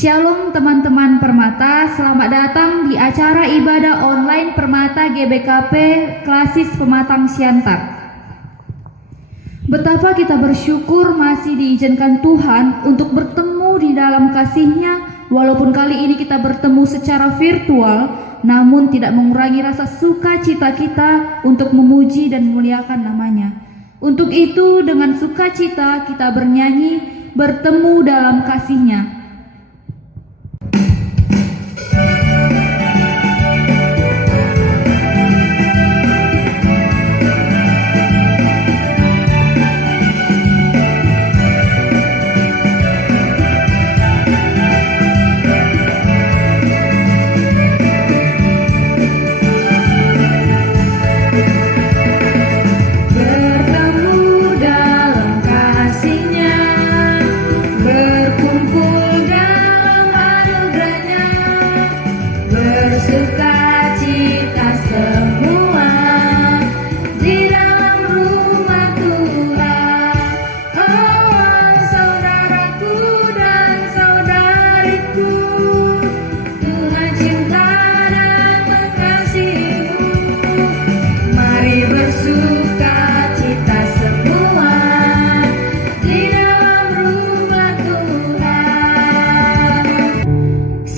Shalom teman-teman Permata, selamat datang di acara ibadah online Permata GBKP Klasis Pematang Siantar. Betapa kita bersyukur masih diizinkan Tuhan untuk bertemu di dalam kasih-Nya, walaupun kali ini kita bertemu secara virtual, namun tidak mengurangi rasa sukacita kita untuk memuji dan memuliakan nama-Nya. Untuk itu dengan sukacita kita bernyanyi, bertemu dalam kasih-Nya.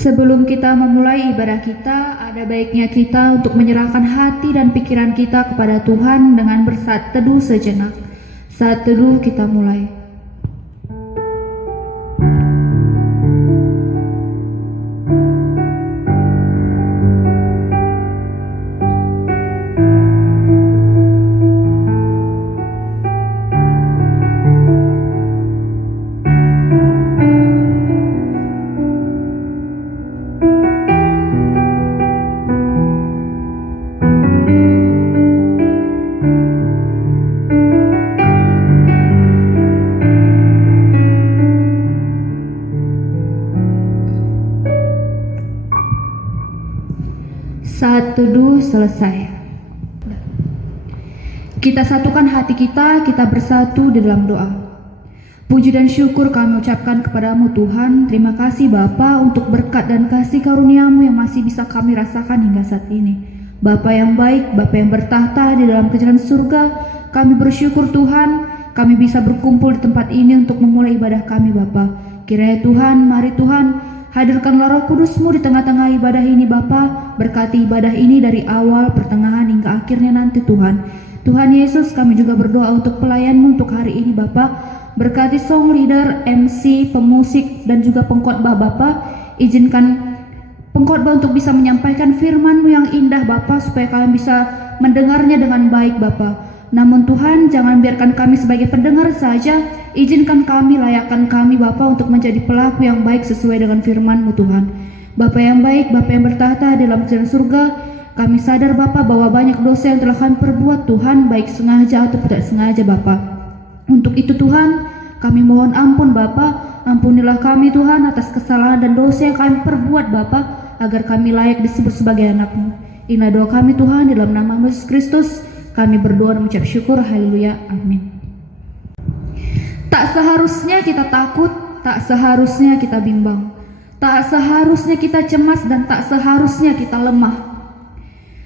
Sebelum kita memulai ibadah kita, ada baiknya kita untuk menyerahkan hati dan pikiran kita kepada Tuhan dengan bersaat teduh sejenak. Saat teduh kita mulai. Saat teduh selesai. Kita satukan hati kita bersatu di dalam doa. Puji dan syukur kami ucapkan kepadamu Tuhan. Terima kasih Bapa untuk berkat dan kasih karunia-Mu yang masih bisa kami rasakan hingga saat ini. Bapa yang baik, Bapa yang bertahta di dalam kerajaan surga, kami bersyukur Tuhan, kami bisa berkumpul di tempat ini untuk memulai ibadah kami Bapa. Kiranya Tuhan, mari Tuhan, hadirkanlah Roh Kudus-Mu di tengah-tengah ibadah ini Bapa. Berkati ibadah ini dari awal, pertengahan hingga akhirnya nanti Tuhan. Tuhan Yesus, kami juga berdoa untuk pelayan-Mu untuk hari ini Bapa. Berkati song leader, MC, pemusik dan juga pengkhotbah Bapa. Izinkan pengkhotbah untuk bisa menyampaikan firman-Mu yang indah Bapa, supaya kami bisa mendengarnya dengan baik Bapa. Namun Tuhan, jangan biarkan kami sebagai pendengar saja, izinkan kami, layakkan kami Bapa untuk menjadi pelaku yang baik sesuai dengan firman-Mu Tuhan. Bapa yang baik, Bapa yang bertahta dalam kerajaan surga, kami sadar Bapa bahwa banyak dosa yang telah kami perbuat Tuhan, baik sengaja atau tidak sengaja Bapa. Untuk itu Tuhan, kami mohon ampun Bapa, ampunilah kami Tuhan atas kesalahan dan dosa yang kami perbuat Bapa, agar kami layak disebut sebagai anak-Mu. Inilah doa kami Tuhan, dalam nama Yesus Kristus kami berdoa dan mengucap syukur, haleluya, amin. Tak seharusnya kita takut, tak seharusnya kita bimbang, tak seharusnya kita cemas, dan tak seharusnya kita lemah.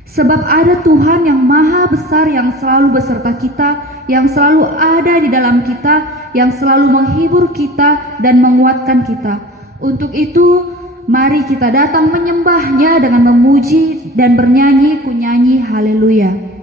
Sebab ada Tuhan yang maha besar yang selalu beserta kita, yang selalu ada di dalam kita, yang selalu menghibur kita dan menguatkan kita. Untuk itu, mari kita datang menyembah-Nya dengan memuji dan bernyanyi kunyanyi haleluya.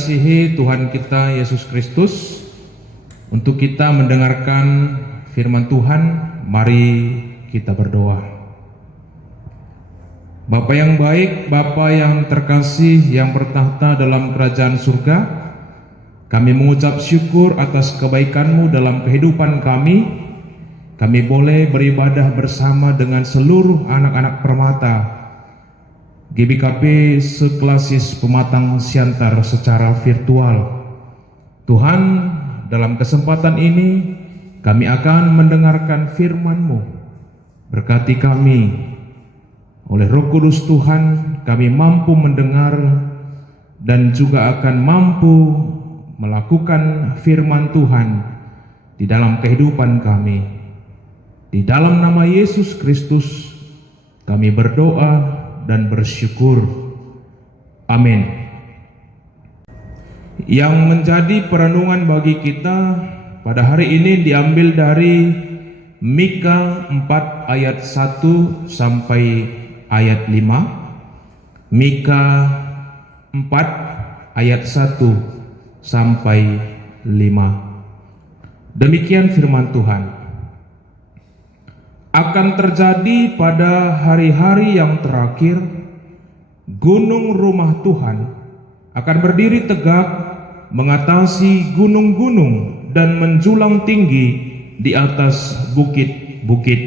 dikasihi Tuhan kita Yesus Kristus, untuk kita mendengarkan firman Tuhan, mari kita berdoa. Bapa yang baik, Bapa yang terkasih yang bertahta dalam kerajaan surga, kami mengucap syukur atas kebaikan-Mu dalam kehidupan kami. Kami boleh beribadah bersama dengan seluruh anak-anak Permata GBKP Seklasis Pematang Siantar secara virtual. Tuhan, dalam kesempatan ini kami akan mendengarkan firman-Mu. Berkati kami, oleh Roh Kudus Tuhan, kami mampu mendengar dan juga akan mampu melakukan firman Tuhan di dalam kehidupan kami. Di dalam nama Yesus Kristus kami berdoa dan bersyukur. Amin. Yang menjadi perenungan bagi kita pada hari ini diambil dari Mika 4 ayat 1 sampai ayat 5. Mika 4 ayat 1 sampai 5. Demikian firman Tuhan. Akan terjadi pada hari-hari yang terakhir, gunung rumah Tuhan akan berdiri tegak mengatasi gunung-gunung dan menjulang tinggi di atas bukit-bukit.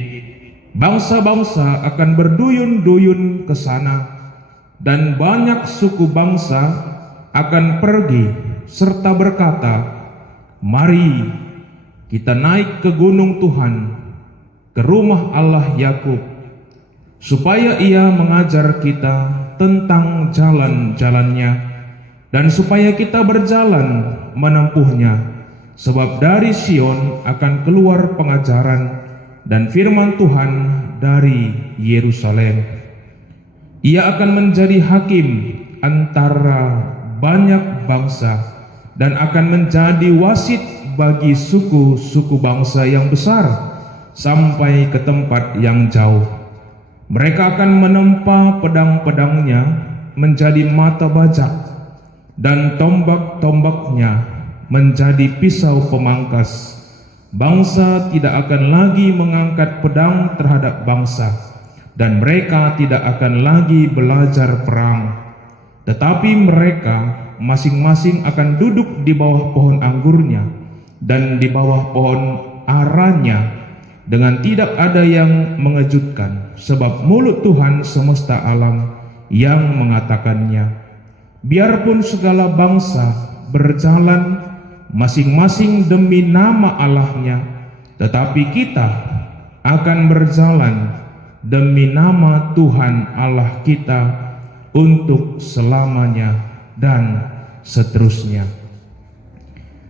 Bangsa-bangsa akan berduyun-duyun ke sana, dan banyak suku bangsa akan pergi serta berkata, "Mari kita naik ke gunung Tuhan, ke rumah Allah Yakub, supaya Ia mengajar kita tentang jalan-jalannya, dan supaya kita berjalan menempuhnya. Sebab dari Sion akan keluar pengajaran dan firman Tuhan dari Yerusalem. Ia akan menjadi hakim antara banyak bangsa, dan akan menjadi wasit bagi suku-suku bangsa yang besar, sampai ke tempat yang jauh. Mereka akan menempa pedang-pedangnya menjadi mata bajak, dan tombak-tombaknya menjadi pisau pemangkas. Bangsa tidak akan lagi mengangkat pedang terhadap bangsa, dan mereka tidak akan lagi belajar perang. Tetapi mereka masing-masing akan duduk di bawah pohon anggurnya dan di bawah pohon aranya, dengan tidak ada yang mengejutkan, sebab mulut Tuhan semesta alam yang mengatakannya. Biarpun segala bangsa berjalan masing-masing demi nama Allahnya, tetapi kita akan berjalan demi nama Tuhan Allah kita untuk selamanya dan seterusnya."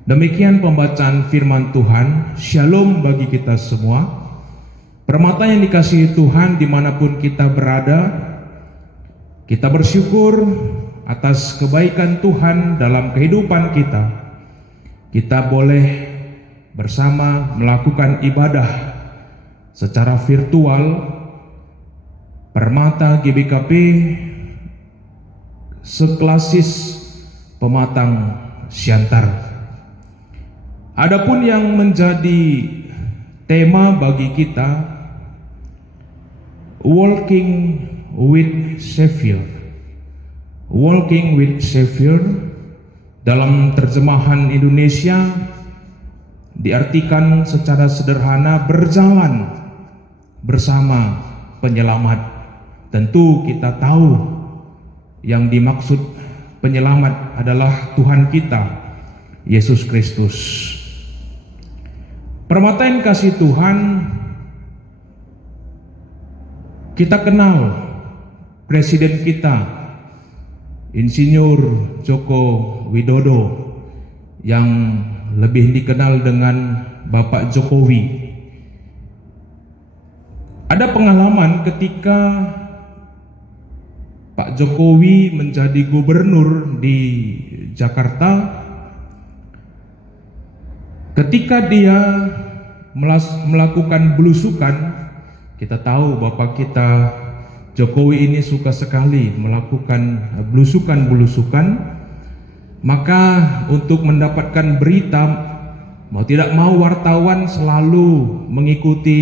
Demikian pembacaan firman Tuhan. Shalom bagi kita semua. Permata yang dikasihi Tuhan dimanapun kita berada, kita bersyukur atas kebaikan Tuhan dalam kehidupan kita. Kita boleh bersama melakukan ibadah secara virtual. Permata GBKP Seklasis Pematang Siantar. Adapun yang menjadi tema bagi kita, Walking with Savior. Walking with Savior dalam terjemahan Indonesia diartikan secara sederhana berjalan bersama penyelamat. Tentu kita tahu yang dimaksud penyelamat adalah Tuhan kita, Yesus Kristus. Permata yang kasih Tuhan, kita kenal presiden kita, Insinyur Joko Widodo, yang lebih dikenal dengan Bapak Jokowi. Ada pengalaman ketika Pak Jokowi menjadi gubernur di Jakarta. Ketika dia melakukan belusukan, kita tahu Bapak kita Jokowi ini suka sekali melakukan belusukan-belusukan. Maka untuk mendapatkan berita, mau tidak mau wartawan selalu mengikuti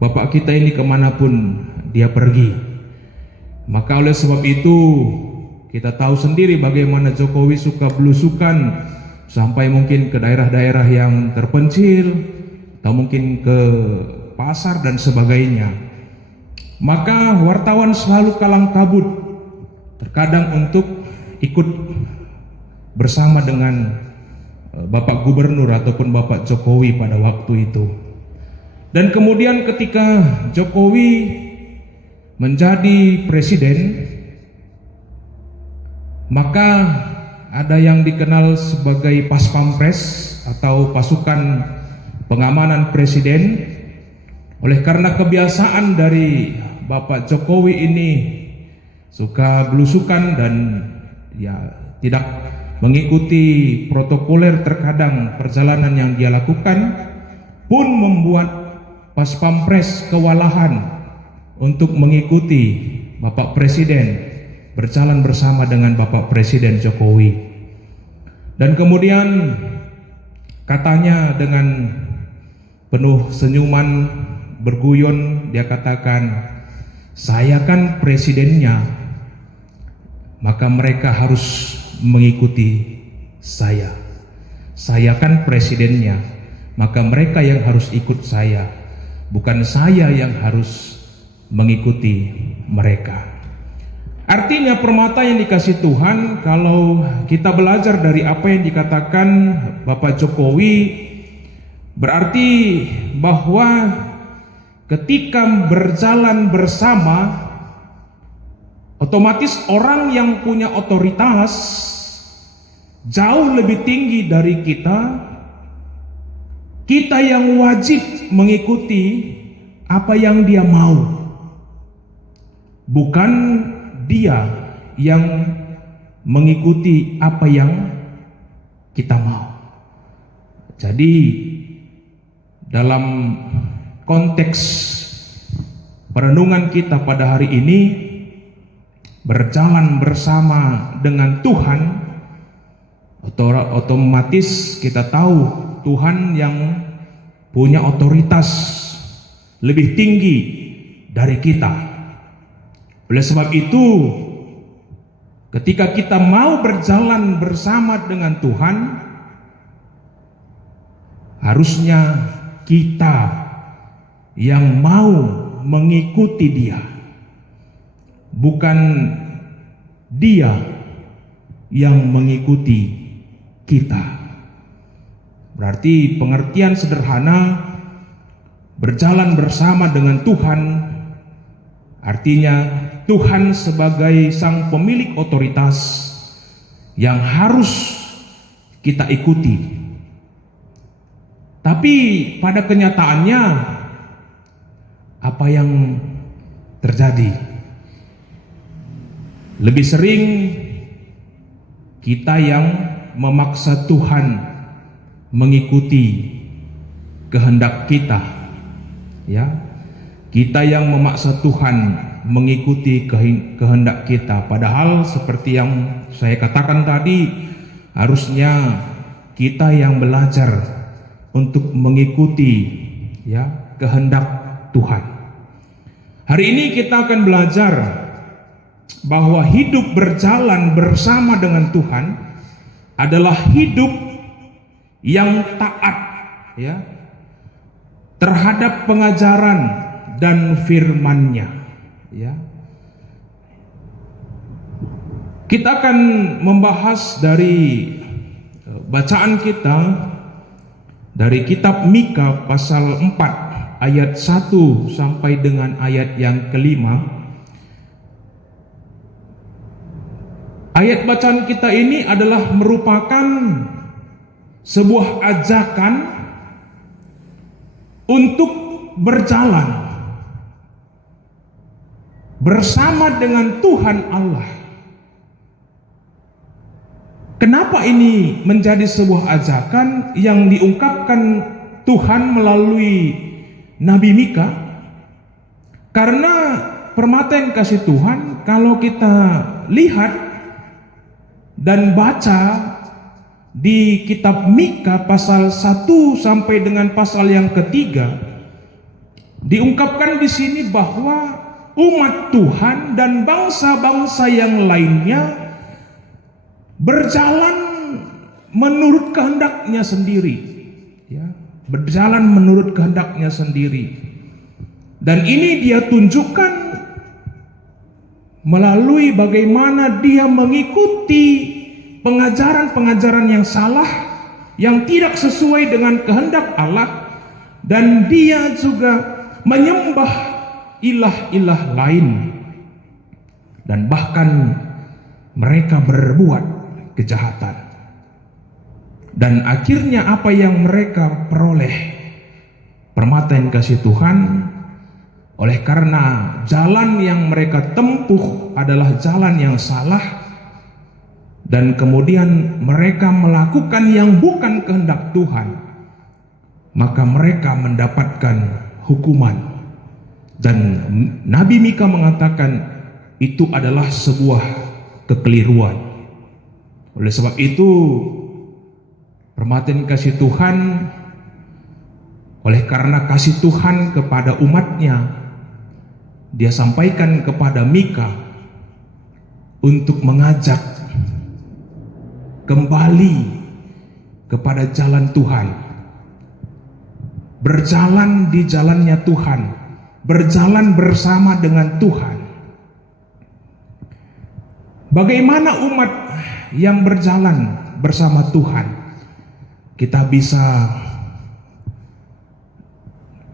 Bapak kita ini kemanapun dia pergi. Maka oleh sebab itu kita tahu sendiri bagaimana Jokowi suka belusukan sampai mungkin ke daerah-daerah yang terpencil atau mungkin ke pasar dan sebagainya. Maka wartawan selalu kalang kabut, terkadang untuk ikut bersama dengan Bapak Gubernur ataupun Bapak Jokowi pada waktu itu. Dan kemudian ketika Jokowi menjadi presiden, maka ada yang dikenal sebagai Pas Pampres atau pasukan pengamanan presiden. Oleh karena kebiasaan dari Bapak Jokowi ini suka belusukan dan ya tidak mengikuti protokoler terkadang perjalanan yang dia lakukan, pun membuat Pas Pampres kewalahan untuk mengikuti Bapak Presiden berjalan bersama dengan Bapak Presiden Jokowi. Dan kemudian katanya dengan penuh senyuman berguyon dia katakan, "Saya kan presidennya, maka mereka harus mengikuti saya. Saya kan presidennya, maka mereka yang harus ikut saya, bukan saya yang harus mengikuti mereka." Artinya permata yang dikasih Tuhan, kalau kita belajar dari apa yang dikatakan Bapak Jokowi, berarti bahwa ketika berjalan bersama, otomatis orang yang punya otoritas jauh lebih tinggi dari kita, kita yang wajib mengikuti apa yang dia mau, bukan dia yang mengikuti apa yang kita mau. Jadi dalam konteks perenungan kita pada hari ini, berjalan bersama dengan Tuhan, otomatis kita tahu Tuhan yang punya otoritas lebih tinggi dari kita. Oleh sebab itu, ketika kita mau berjalan bersama dengan Tuhan, harusnya kita yang mau mengikuti Dia, bukan Dia yang mengikuti kita. Berarti pengertian sederhana berjalan bersama dengan Tuhan artinya Tuhan sebagai sang pemilik otoritas yang harus kita ikuti. Tapi pada kenyataannya apa yang terjadi? Lebih sering kita yang memaksa Tuhan mengikuti kehendak kita, ya. Kita yang memaksa Tuhan mengikuti kehendak kita, padahal seperti yang saya katakan tadi, harusnya kita yang belajar untuk mengikuti ya kehendak Tuhan. Hari ini kita akan belajar bahwa hidup berjalan bersama dengan Tuhan adalah hidup yang taat ya terhadap pengajaran dan firman-Nya ya. Kita akan membahas dari bacaan kita dari kitab Mika pasal 4 ayat 1 sampai dengan ayat yang kelima. Ayat bacaan kita ini adalah merupakan sebuah ajakan untuk berjalan bersama dengan Tuhan Allah. Kenapa ini menjadi sebuah ajakan yang diungkapkan Tuhan melalui Nabi Mika? Karena permata yang kasih Tuhan, kalau kita lihat dan baca di kitab Mika pasal 1 sampai dengan pasal yang ketiga, diungkapkan di sini bahwa umat Tuhan dan bangsa-bangsa yang lainnya berjalan menurut kehendaknya sendiri, ya, berjalan menurut kehendaknya sendiri. Dan ini dia tunjukkan melalui bagaimana dia mengikuti pengajaran-pengajaran yang salah, yang tidak sesuai dengan kehendak Allah, dan dia juga menyembah ilah-ilah lain, dan bahkan mereka berbuat kejahatan. Dan akhirnya apa yang mereka peroleh? Permata yang kasih Tuhan, oleh karena jalan yang mereka tempuh adalah jalan yang salah, dan kemudian mereka melakukan yang bukan kehendak Tuhan, maka mereka mendapatkan hukuman. Dan Nabi Mika mengatakan itu adalah sebuah kekeliruan. Oleh sebab itu, perhatian kasih Tuhan, oleh karena kasih Tuhan kepada umatnya, dia sampaikan kepada Mika untuk mengajak kembali kepada jalan Tuhan, berjalan di jalannya Tuhan, berjalan bersama dengan Tuhan. Bagaimana umat yang berjalan bersama Tuhan? Kita bisa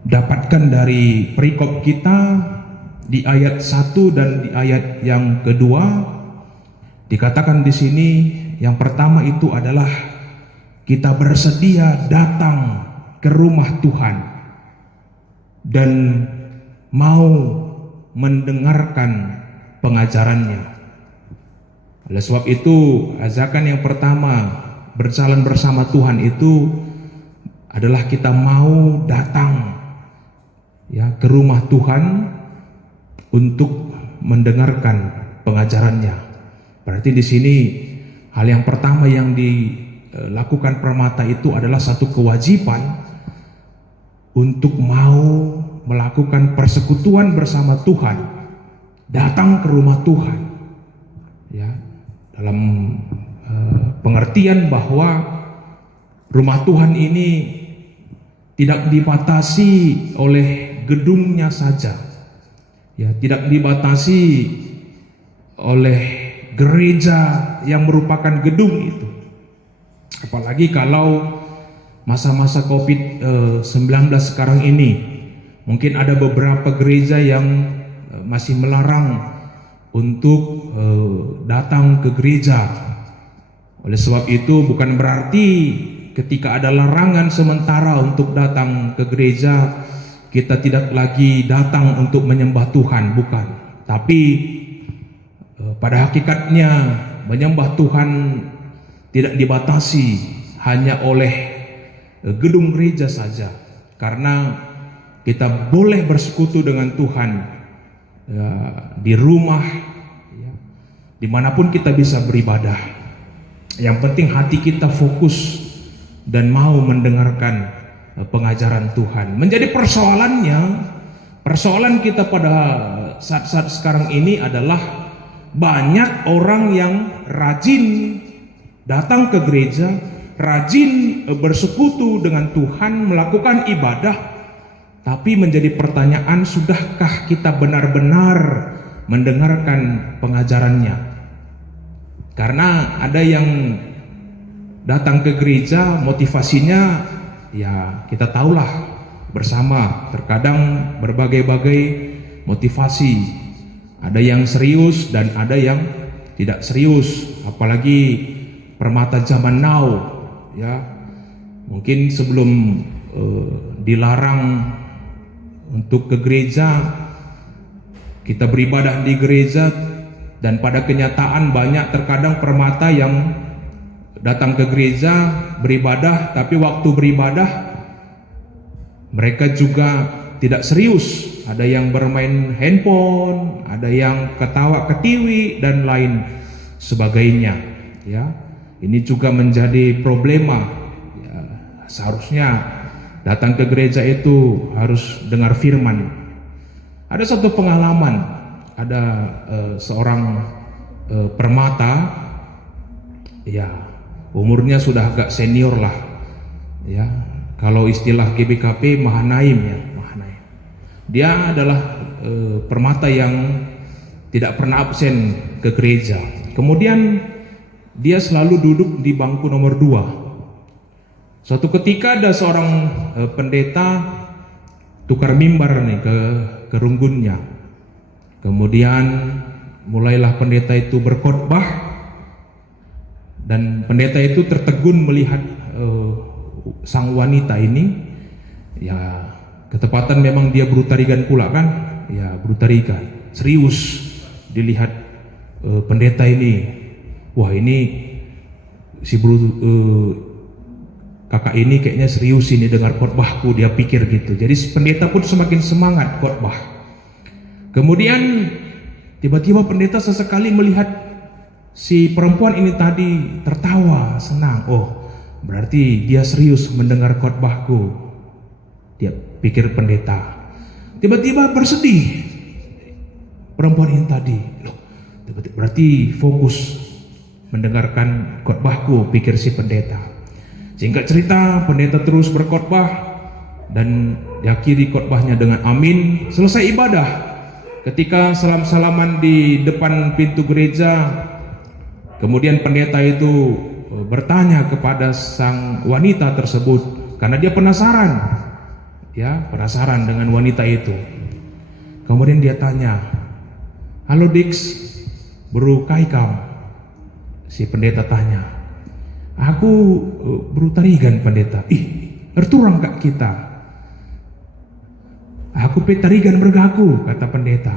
dapatkan dari perikop kita di ayat 1 dan di ayat yang kedua. Dikatakan di sini, yang pertama itu adalah kita bersedia datang ke rumah Tuhan dan mau mendengarkan pengajarannya. Oleh sebab itu, ajakan yang pertama berjalan bersama Tuhan itu adalah kita mau datang, ya, ke rumah Tuhan untuk mendengarkan pengajarannya. Berarti di sini hal yang pertama yang dilakukan permata itu adalah satu kewajiban untuk mau melakukan persekutuan bersama Tuhan, datang ke rumah Tuhan, ya, dalam pengertian bahwa rumah Tuhan ini tidak dibatasi oleh gedungnya saja, ya, tidak dibatasi oleh gereja yang merupakan gedung itu. Apalagi kalau masa-masa COVID-19 sekarang ini, mungkin ada beberapa gereja yang masih melarang untuk datang ke gereja. Oleh sebab itu, bukan berarti ketika ada larangan sementara untuk datang ke gereja, kita tidak lagi datang untuk menyembah Tuhan, bukan. Tapi pada hakikatnya menyembah Tuhan tidak dibatasi hanya oleh gedung gereja saja, karena kita boleh bersekutu dengan Tuhan, ya, di rumah, ya, dimanapun kita bisa beribadah. Yang penting hati kita fokus dan mau mendengarkan pengajaran Tuhan. Menjadi persoalan kita pada saat-saat sekarang ini adalah banyak orang yang rajin datang ke gereja, rajin bersekutu dengan Tuhan, melakukan ibadah, tapi menjadi pertanyaan, sudahkah kita benar-benar mendengarkan pengajarannya? Karena ada yang datang ke gereja motivasinya, ya kita tahulah bersama, terkadang berbagai-bagai motivasi. Ada yang serius dan ada yang tidak serius, apalagi permata zaman now, ya. Mungkin sebelum dilarang untuk ke gereja, kita beribadah di gereja, dan pada kenyataan banyak terkadang permata yang datang ke gereja beribadah, tapi waktu beribadah mereka juga tidak serius. Ada yang bermain handphone, ada yang ketawa ketiwi dan lain sebagainya. Ya, ini juga menjadi problema. Ya, seharusnya datang ke gereja itu harus dengar firman. Ada satu pengalaman, ada seorang permata, ya umurnya sudah agak senior lah, ya kalau istilah GBKP Mahanaim ya, Mahanaim. Dia adalah permata yang tidak pernah absen ke gereja. Kemudian dia selalu duduk di bangku nomor 2. Suatu ketika ada seorang pendeta tukar mimbar nih ke runggunnya. Kemudian mulailah pendeta itu berkhotbah, dan pendeta itu tertegun melihat sang wanita ini. Ya, ketepatan memang dia berutarigan pula kan? Ya, berutarigan. Serius dilihat pendeta ini. Wah, ini si kakak ini kayaknya serius ini dengar khotbahku, dia pikir gitu. Jadi pendeta pun semakin semangat khotbah. Kemudian tiba-tiba pendeta sesekali melihat si perempuan ini tadi tertawa senang. Oh, berarti dia serius mendengar khotbahku, dia pikir pendeta. Tiba-tiba bersedih perempuan ini tadi. Loh, berarti fokus mendengarkan khotbahku, pikir si pendeta. Singkat cerita, pendeta terus berkhotbah dan diakhiri khotbahnya dengan amin. Selesai ibadah, ketika salam-salaman di depan pintu gereja, kemudian pendeta itu bertanya kepada sang wanita tersebut karena dia penasaran, ya penasaran dengan wanita itu. Kemudian dia tanya, "Halo Dix, berukai kam?" Si pendeta tanya. "Aku berutarigan pendeta." "Ih, erturang kak kita." "Aku petarigan bergaku," kata pendeta.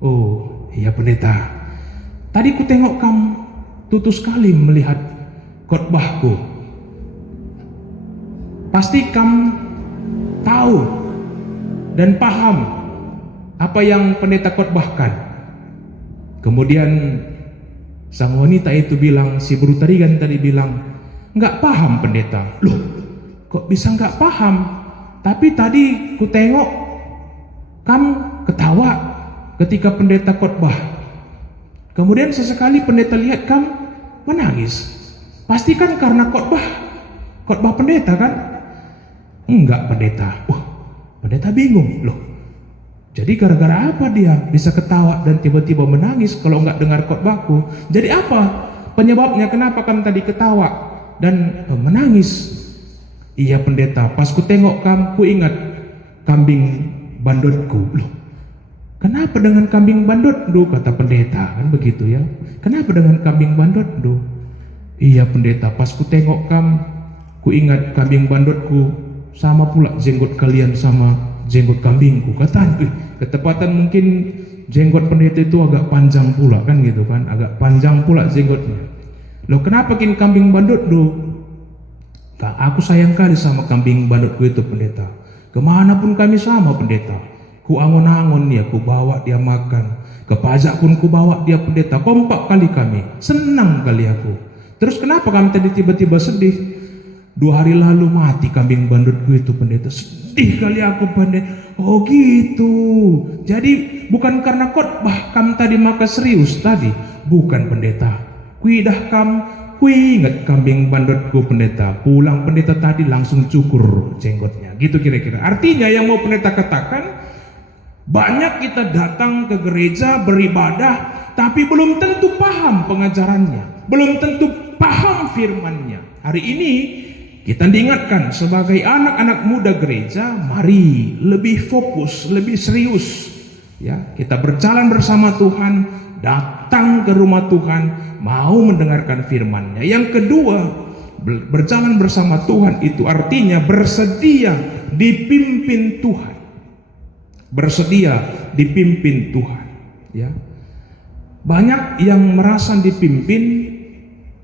"Oh iya pendeta, tadi ku tengok kamu tutus sekali melihat khotbahku. Pasti kamu tahu dan paham apa yang pendeta khotbahkan." Kemudian sang wanita itu bilang, si berutarigan tadi bilang, "Nggak paham pendeta." "Loh, kok bisa nggak paham? Tapi tadi ku tengok kamu ketawa ketika pendeta khotbah. Kemudian sesekali pendeta lihat kamu menangis. Pasti kan karena khotbah pendeta kan?" "Enggak pendeta." Pendeta bingung. Loh, jadi gara-gara apa dia bisa ketawa dan tiba-tiba menangis kalau nggak dengar khotbahku? Jadi apa penyebabnya, kenapa kamu tadi ketawa dan menangis? "Iya pendeta, pas ku tengok kamu, ku ingat kambing bandotku." "Loh, kenapa dengan kambing bandotku?" kata pendeta, kan begitu ya. "Kenapa dengan kambing bandotku?" "Iya pendeta, pas ku tengok kamu, ku ingat kambing bandotku sama pula jenggot kalian sama jenggot kambingku," katanya. Ketepatan mungkin jenggot pendeta itu agak panjang pula kan gitu kan, agak panjang pula jenggotnya. "Loh, kenapa kin kambing bandotku?" "Aku sayang kali sama kambing bandotku itu pendeta. Kemanapun kami sama pendeta. Ku angon-angon dia, ku bawa dia makan. Ke pajak pun ku bawa dia pendeta. Kompak kali kami, senang kali aku. Terus kenapa kami tadi tiba-tiba sedih? 2 hari lalu mati kambing bandotku itu pendeta. Sedih kali aku pendeta." "Oh gitu. Jadi bukan karena khotbah kamu tadi maka serius tadi?" "Bukan pendeta. Kuidah kamu, kuingat kambing bandotku pendeta." Pulang pendeta tadi langsung cukur jenggotnya. Gitu kira-kira. Artinya yang mau pendeta katakan, banyak kita datang ke gereja beribadah tapi belum tentu paham pengajarannya, belum tentu paham firman-Nya. Hari ini kita diingatkan sebagai anak-anak muda gereja, mari lebih fokus, lebih serius. Ya, kita berjalan bersama Tuhan, datang ke rumah Tuhan, mau mendengarkan firman-Nya. Yang kedua, berjalan bersama Tuhan itu artinya bersedia dipimpin Tuhan. Bersedia dipimpin Tuhan. Ya, banyak yang merasa dipimpin,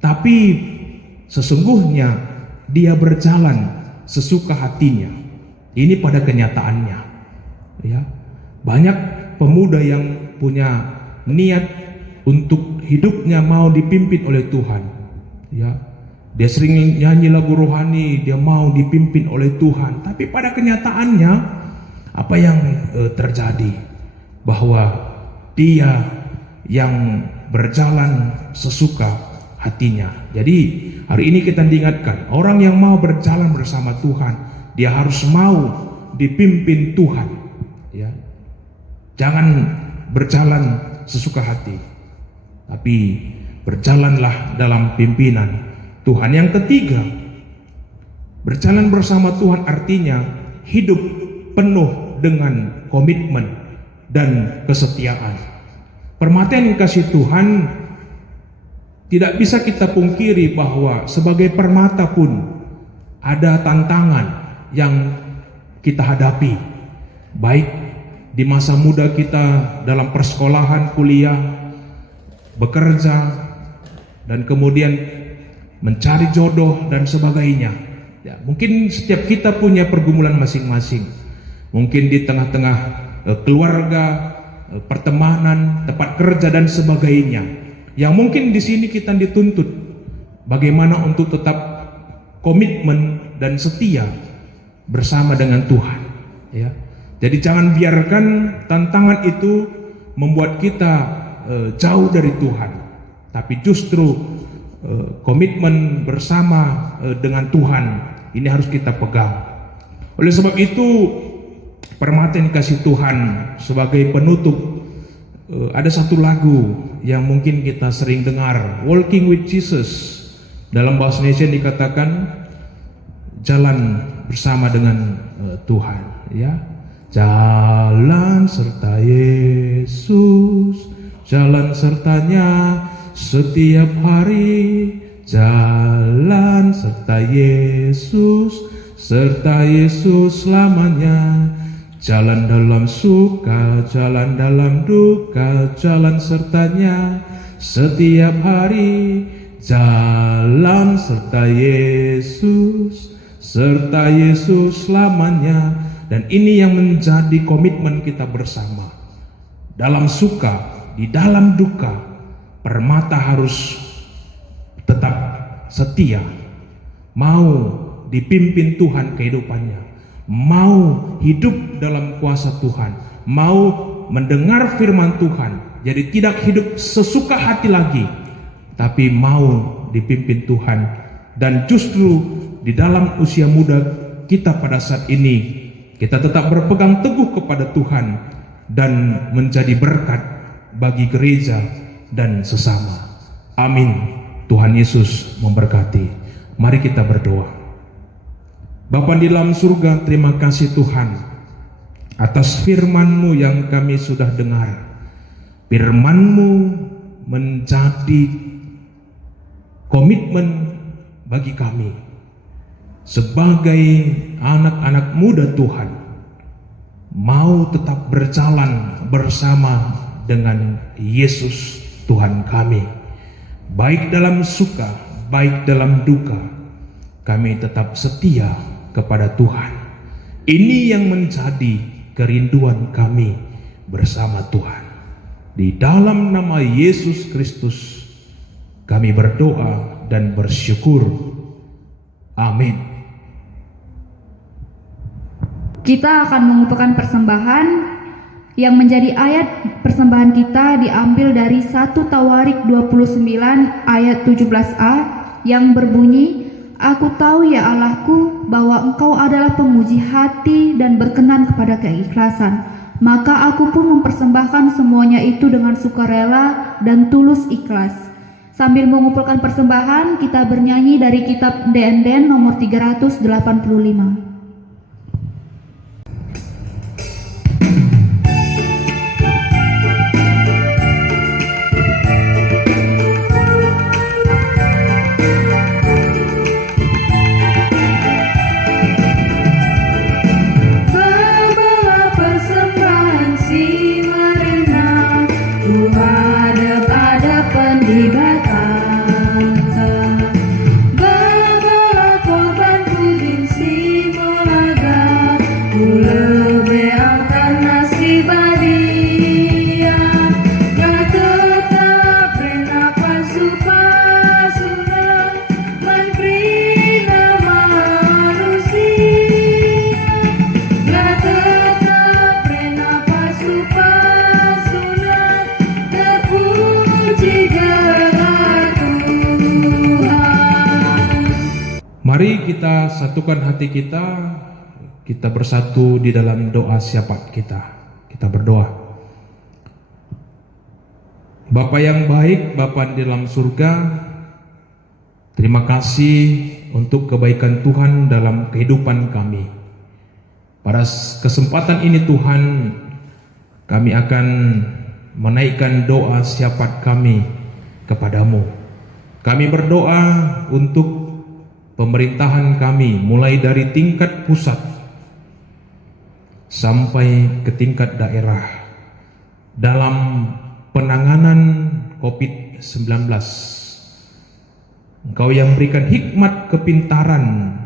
tapi sesungguhnya dia berjalan sesuka hatinya. Ini pada kenyataannya. Ya, banyak pemuda yang punya niat untuk hidupnya mau dipimpin oleh Tuhan. Ya, dia sering nyanyi lagu rohani, dia mau dipimpin oleh Tuhan. Tapi pada kenyataannya apa yang terjadi? Bahwa dia yang berjalan sesuka hatinya. Jadi hari ini kita diingatkan, orang yang mau berjalan bersama Tuhan, dia harus mau dipimpin Tuhan. Ya, jangan berjalan sesuka hati, tapi berjalanlah dalam pimpinan Tuhan. Yang ketiga, berjalan bersama Tuhan artinya hidup penuh dengan komitmen dan kesetiaan. Perhatian kasih Tuhan, tidak bisa kita pungkiri bahwa sebagai permata pun ada tantangan yang kita hadapi, baik di masa muda kita dalam persekolahan, kuliah, bekerja, dan kemudian mencari jodoh dan sebagainya. Ya, mungkin setiap kita punya pergumulan masing-masing. Mungkin di tengah-tengah keluarga, pertemanan, tempat kerja dan sebagainya. Yang mungkin di sini kita dituntut bagaimana untuk tetap komitmen dan setia bersama dengan Tuhan. Ya, jadi jangan biarkan tantangan itu membuat kita jauh dari Tuhan, tapi justru komitmen bersama dengan Tuhan ini harus kita pegang. Oleh sebab itu, perhatian kasih Tuhan sebagai penutup, ada satu lagu yang mungkin kita sering dengar, Walking with Jesus. Dalam bahasa Indonesia dikatakan jalan bersama dengan Tuhan. Ya, jalan serta Yesus, jalan sertanya setiap hari. Jalan serta Yesus, serta Yesus selamanya. Jalan dalam suka, jalan dalam duka, jalan sertanya setiap hari. Jalan serta Yesus, serta Yesus selamanya. Dan ini yang menjadi komitmen kita bersama. Dalam suka, di dalam duka, permata harus tetap setia, mau dipimpin Tuhan kehidupannya, mau hidup dalam kuasa Tuhan, mau mendengar firman Tuhan. Jadi tidak hidup sesuka hati lagi, tapi mau dipimpin Tuhan. Dan justru di dalam usia muda kita pada saat ini, kita tetap berpegang teguh kepada Tuhan dan menjadi berkat bagi gereja dan sesama. Amin. Tuhan Yesus memberkati. Mari kita berdoa. Bapa di dalam surga, terima kasih Tuhan atas firman-Mu yang kami sudah dengar. Firman-Mu menjadi komitmen bagi kami sebagai anak-anak muda Tuhan, mau tetap berjalan bersama dengan Yesus Tuhan kami, baik dalam suka, baik dalam duka. Kami tetap setia kepada Tuhan. Ini yang menjadi kerinduan kami bersama Tuhan. Di dalam nama Yesus Kristus kami berdoa dan bersyukur. Amin. Kita akan mengumpulkan persembahan yang menjadi ayat persembahan kita diambil dari 1 Tawarik 29 ayat 17a yang berbunyi, Aku tahu ya Allahku bahwa Engkau adalah pemuji hati dan berkenan kepada keikhlasan. Maka aku pun mempersembahkan semuanya itu dengan sukarela dan tulus ikhlas. Sambil mengumpulkan persembahan, kita bernyanyi dari kitab DND nomor 385. Bawa korban puji Mari kita satukan hati kita, kita bersatu di dalam doa syafaat kita. Kita berdoa. Bapa yang baik, Bapa di dalam surga, terima kasih untuk kebaikan Tuhan dalam kehidupan kami. Pada kesempatan ini Tuhan, kami akan menaikkan doa syafaat kami kepadamu. Kami berdoa untuk pemerintahan kami, mulai dari tingkat pusat sampai ke tingkat daerah, dalam penanganan COVID-19. Engkau yang berikan hikmat kepintaran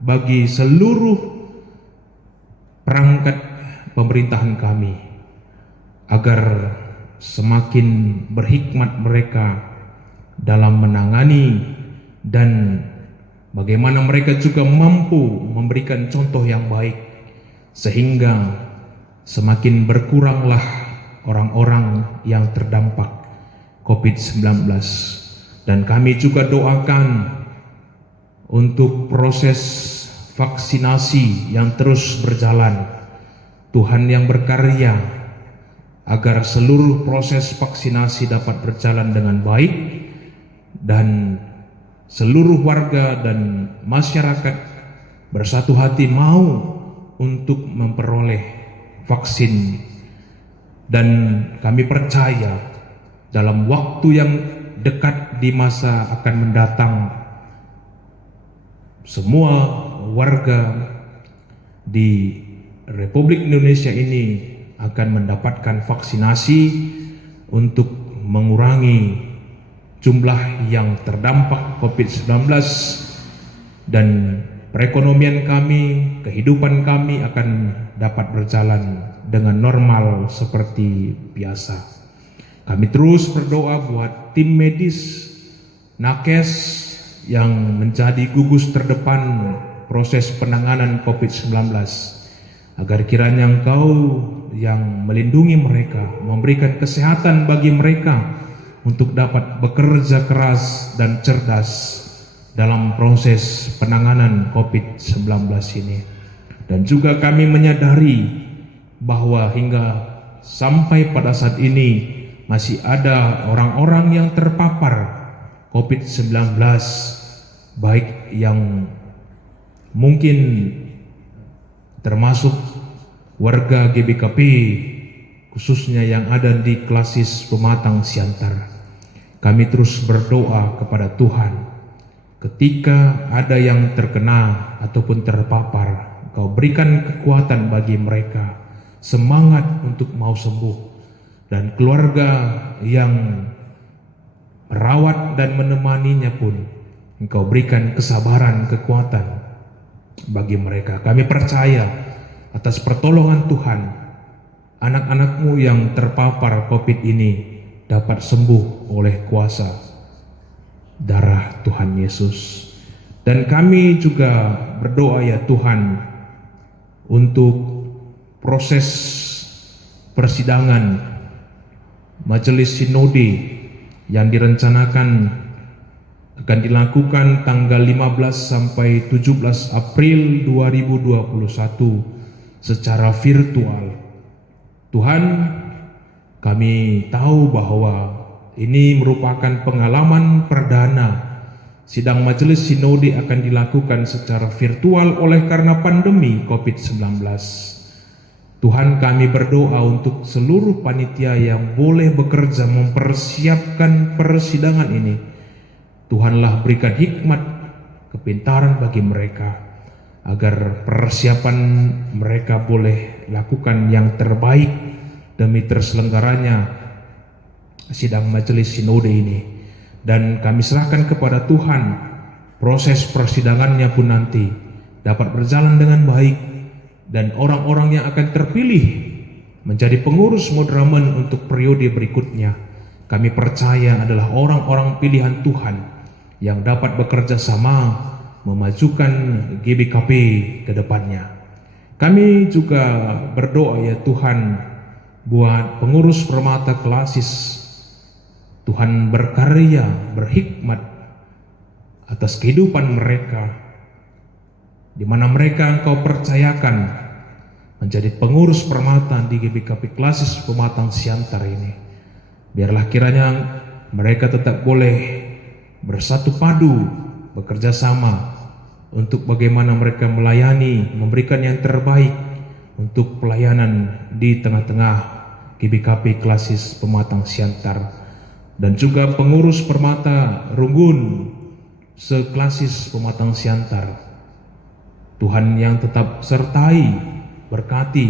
bagi seluruh perangkat pemerintahan kami, agar semakin berhikmat mereka dalam menangani, dan bagaimana mereka juga mampu memberikan contoh yang baik, sehingga semakin berkuranglah orang-orang yang terdampak COVID-19. Dan kami juga doakan untuk proses vaksinasi yang terus berjalan. Tuhan yang berkarya agar seluruh proses vaksinasi dapat berjalan dengan baik, dan seluruh warga dan masyarakat bersatu hati mau untuk memperoleh vaksin. Dan kami percaya dalam waktu yang dekat di masa akan mendatang, semua warga di Republik Indonesia ini akan mendapatkan vaksinasi untuk mengurangi jumlah yang terdampak COVID-19, dan perekonomian kami, kehidupan kami akan dapat berjalan dengan normal seperti biasa. Kami terus berdoa buat tim medis, nakes yang menjadi gugus terdepan proses penanganan COVID-19, agar kiranya Engkau yang melindungi mereka, memberikan kesehatan bagi mereka untuk dapat bekerja keras dan cerdas dalam proses penanganan COVID-19 ini. Dan juga kami menyadari bahwa hingga sampai pada saat ini masih ada orang-orang yang terpapar COVID-19, baik yang mungkin termasuk warga GBKP, khususnya yang ada di Klasis Pematang Siantar. Kami terus berdoa kepada Tuhan, ketika ada yang terkena ataupun terpapar, Kau berikan kekuatan bagi mereka, semangat untuk mau sembuh, dan keluarga yang merawat dan menemaninya pun Engkau berikan kesabaran, kekuatan bagi mereka. Kami percaya atas pertolongan Tuhan, anak-anak-Mu yang terpapar COVID ini dapat sembuh oleh kuasa darah Tuhan Yesus. Dan kami juga berdoa ya Tuhan, untuk proses persidangan Majelis Sinode yang direncanakan akan dilakukan tanggal 15 sampai 17 April 2021 secara virtual. Tuhan, kami tahu bahwa ini merupakan pengalaman perdana sidang Majelis Sinode akan dilakukan secara virtual oleh karena pandemi COVID-19. Tuhan, kami berdoa untuk seluruh panitia yang boleh bekerja mempersiapkan persidangan ini. Tuhanlah berikan hikmat, kepintaran bagi mereka, agar persiapan mereka boleh lakukan yang terbaik demi terselenggaranya sidang Majelis Sinode ini. Dan kami serahkan kepada Tuhan, proses persidangannya pun nanti dapat berjalan dengan baik, dan orang-orang yang akan terpilih menjadi pengurus Modramen untuk periode berikutnya, kami percaya adalah orang-orang pilihan Tuhan yang dapat bekerja sama memajukan GBKP ke depannya. Kami juga berdoa ya Tuhan buat pengurus Permata Klasis. Tuhan berkarya, berhikmat atas kehidupan mereka, di mana mereka Engkau percayakan menjadi pengurus permata di GBKP Klasis Pematang Siantar ini. Biarlah kiranya mereka tetap boleh bersatu padu, bekerja sama untuk bagaimana mereka melayani, memberikan yang terbaik untuk pelayanan di tengah-tengah GBKP Klasis Pematang Siantar, dan juga pengurus permata Runggun seklasis Pematang Siantar. Tuhan yang tetap sertai, berkati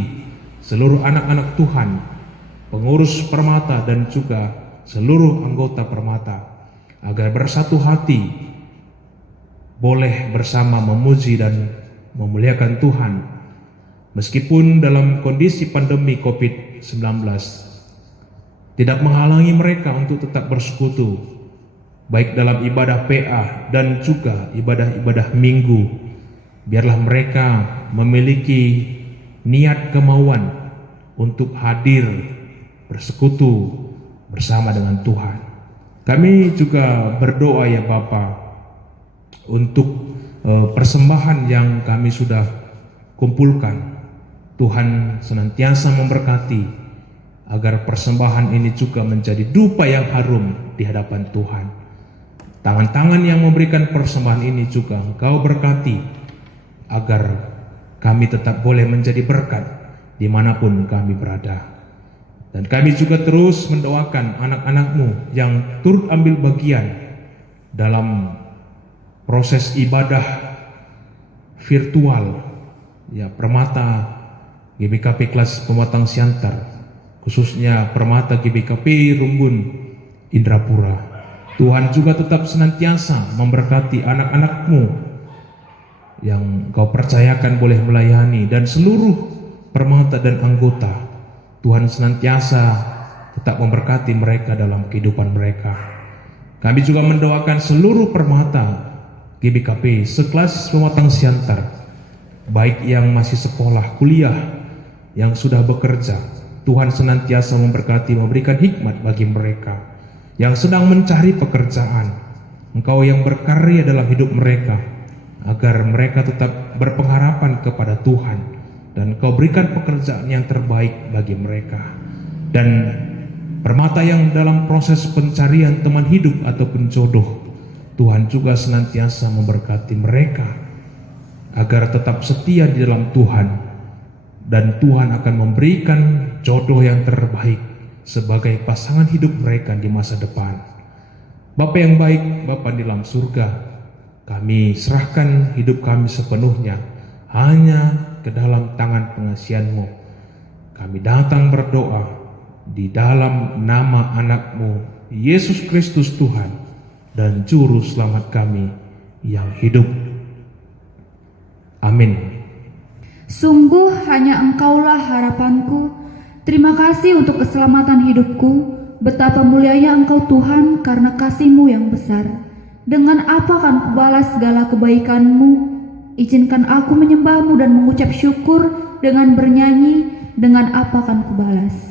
seluruh anak-anak Tuhan, pengurus permata dan juga seluruh anggota permata, agar bersatu hati boleh bersama memuji dan memuliakan Tuhan meskipun dalam kondisi pandemi COVID-19 tidak menghalangi mereka untuk tetap bersekutu baik dalam ibadah PA dan juga ibadah-ibadah minggu. Biarlah mereka memiliki niat kemauan untuk hadir bersekutu bersama dengan Tuhan. Kami juga berdoa ya Bapa untuk persembahan yang kami sudah kumpulkan. Tuhan senantiasa memberkati agar persembahan ini juga menjadi dupa yang harum di hadapan Tuhan. Tangan-tangan yang memberikan persembahan ini juga Engkau berkati agar kami tetap boleh menjadi berkat dimanapun kami berada. Dan kami juga terus mendoakan anak-anak-Mu yang turut ambil bagian dalam proses ibadah virtual ya permata GBKP Klasis Pematang Siantar, khususnya permata GBKP Runggun Indrapura. Tuhan juga tetap senantiasa memberkati anak-anak-Mu yang Kau percayakan boleh melayani, dan seluruh permata dan anggota. Tuhan senantiasa tetap memberkati mereka dalam kehidupan mereka. Kami juga mendoakan seluruh permata GBKP sekelas Pematang Siantar, baik yang masih sekolah, kuliah, yang sudah bekerja. Tuhan senantiasa memberkati, memberikan hikmat bagi mereka yang sedang mencari pekerjaan. Engkau yang berkarya dalam hidup mereka, agar mereka tetap berpengharapan kepada Tuhan, dan Kau berikan pekerjaan yang terbaik bagi mereka. Dan permata yang dalam proses pencarian teman hidup ataupun jodoh, Tuhan juga senantiasa memberkati mereka agar tetap setia di dalam Tuhan, dan Tuhan akan memberikan jodoh yang terbaik sebagai pasangan hidup mereka di masa depan. Bapa yang baik, Bapa di dalam surga, kami serahkan hidup kami sepenuhnya hanya ke dalam tangan pengasihan-Mu. Kami datang berdoa di dalam nama anak-Mu, Yesus Kristus Tuhan dan Juru Selamat kami yang hidup. Amin. Sungguh hanya Engkaulah harapanku. Terima kasih untuk keselamatan hidupku. Betapa mulianya Engkau Tuhan karena kasih-Mu yang besar. Dengan apa akan kubalas segala kebaikan-Mu? Izinkan aku menyembah-Mu dan mengucap syukur dengan bernyanyi. Dengan apa akan kubalas?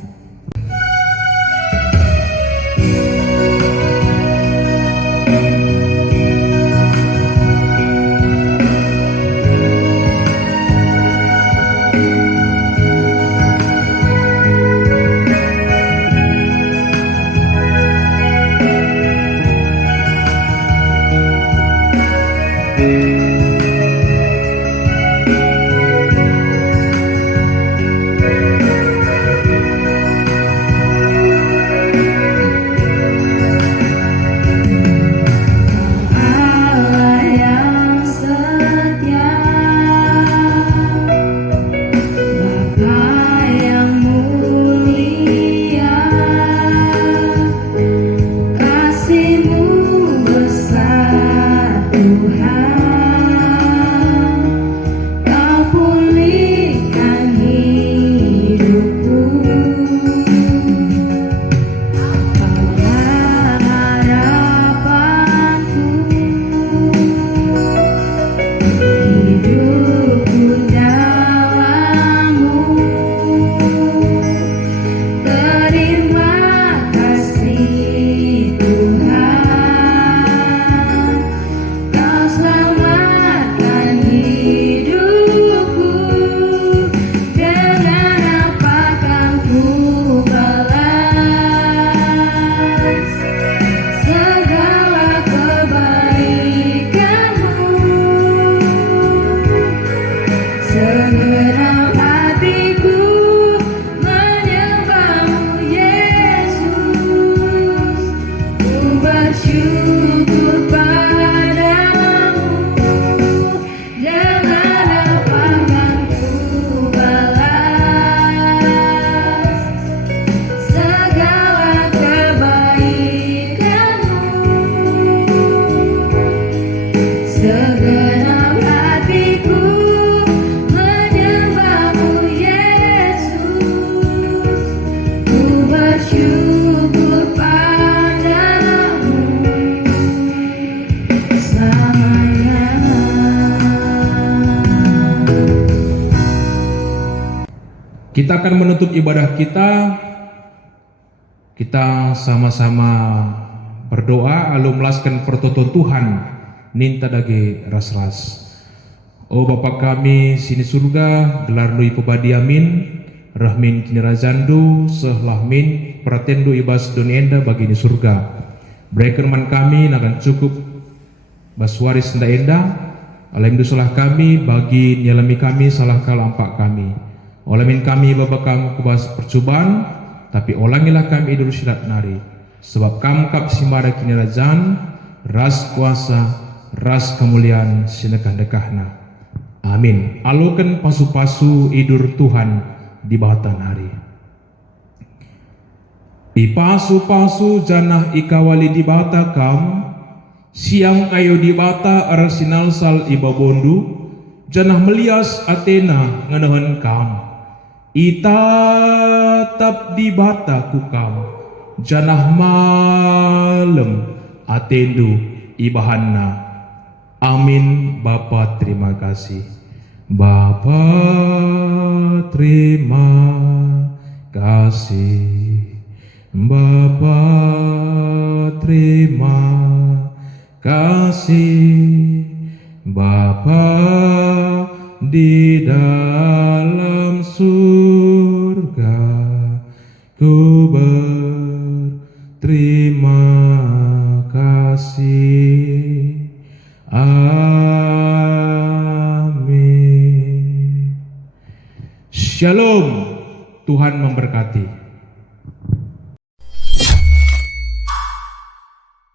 Kita akan menutup ibadah kita. Kita sama-sama berdoa alu melaskan pertoto Tuhan ninta dage ras-ras. O Bapa kami sini surga, gelar lu ipabadi amin, rahmin kini razandu, sehlahmin, pratendu ibas donienda bagi ni surga. Berikan man kami nakan cukup baswaris nda enda, alam dusalah kami bagi nyalami kami salah kalampak kami. Olamin kami Bapa kami kubas percobaan, tapi olangilah kami idul syirat nari. Sebab kamu kap simara kini rajaan, ras kuasa, ras kemuliaan sinekah-dekahna. Amin. Alukan pasu-pasu idur Tuhan di bawah hari. Di pasu-pasu janah ikawali di bata kam, siang ayo di bata arsinal sal ibabondu, janah melias Athena nganahan kam. Itatap di bata kukam, janah malam atendu ibahanna. Amin. Bapa terima kasih. Bapa terima kasih. Bapa terima kasih. Bapa di dalam surga, ku berterima kasih. Amin. Shalom. Tuhan memberkati.